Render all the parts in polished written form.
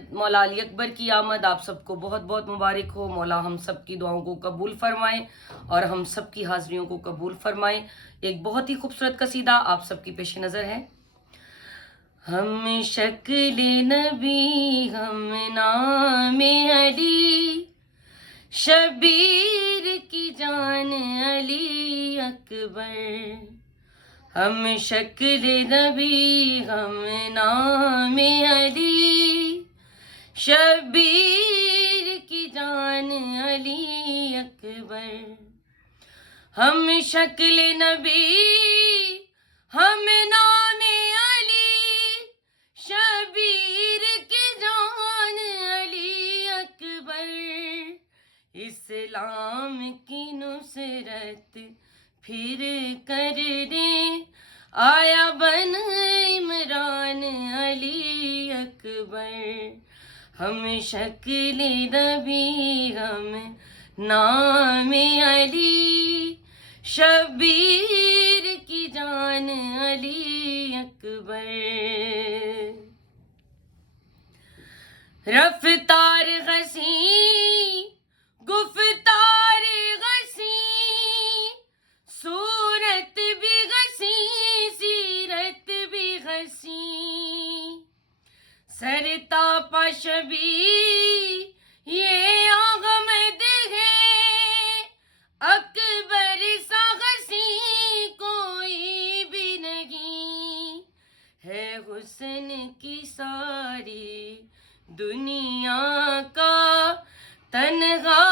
آمد، مولا علی اکبر کی آمد آپ سب کو بہت بہت مبارک ہو. مولا ہم سب کی دعاؤں کو قبول فرمائے اور ہم سب کی حاضریوں کو قبول فرمائے. ایک بہت ہی خوبصورت قصیدہ آپ سب کی پیش نظر ہے. ہم شکل نبی ہم نام علی، شبیر کی جان علی اکبر. ہم شکل نبی ہم نام علی، شبیر کی جان علی اکبر. ہم شکل نبی ہم نام علی، شبیر کی جان علی اکبر. اسلام کی نصرت پھر کرنے آیا بن عمران علی اکبر. ہم شکل نبی ہم نام علی، شبیر کی جان علی اکبر. رفتار غسی گفتار غسی، صورت بھی غسی سیرت بھی غسی. سرتاپا شبیر یہ آغمد ہے، اکبر سا غسی کوئی بھی نہیں. ہے حسن کی ساری دنیا کا تنہا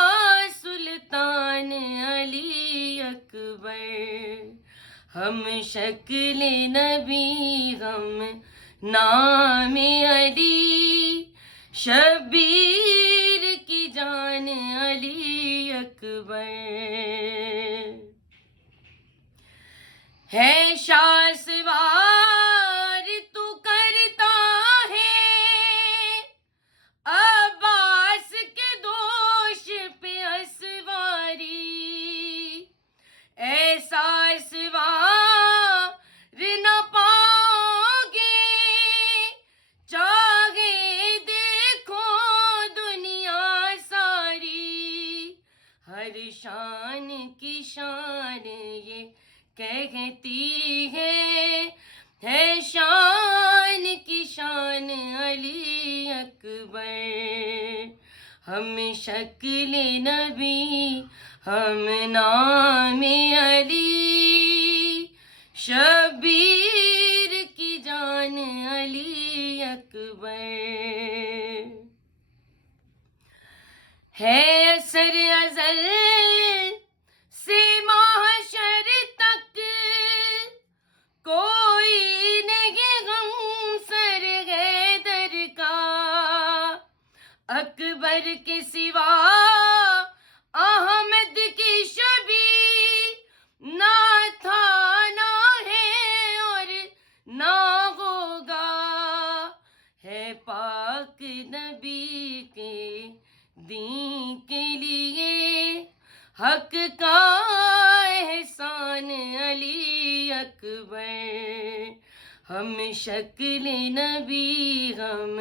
سلطان علی اکبر. ہم شکل نبی ہم نام علی، شبیر کی جان علی اکبر. ہے شاہ سوار تو کرتا ہے، عباس کے دوش پہ اسواری. ایسا سوار نہ پاؤ گے، چاہے دیکھو دنیا ساری. ہر شان کی شان یہ کہتی ہے شان کی شان علی اکبر. ہم شکل نبی ہم نام علی، شبیر کی جان علی اکبر. ہے اثر ازل سے محشر تک، کوئی نہیں غم سر حیدر کا. اکبر کے سوا احمد کی شبیر نہ تھا نہ ہے اور نہ ہوگا. ہے پاک نبی کے دین کے لیے حق کا احسان علی اکبر. ہم شکل نبی ہم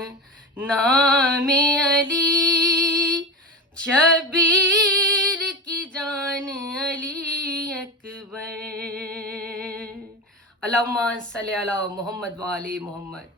نام علی، شبیر کی جان علی اکبر. اللہم صلی علی محمد و آل محمد.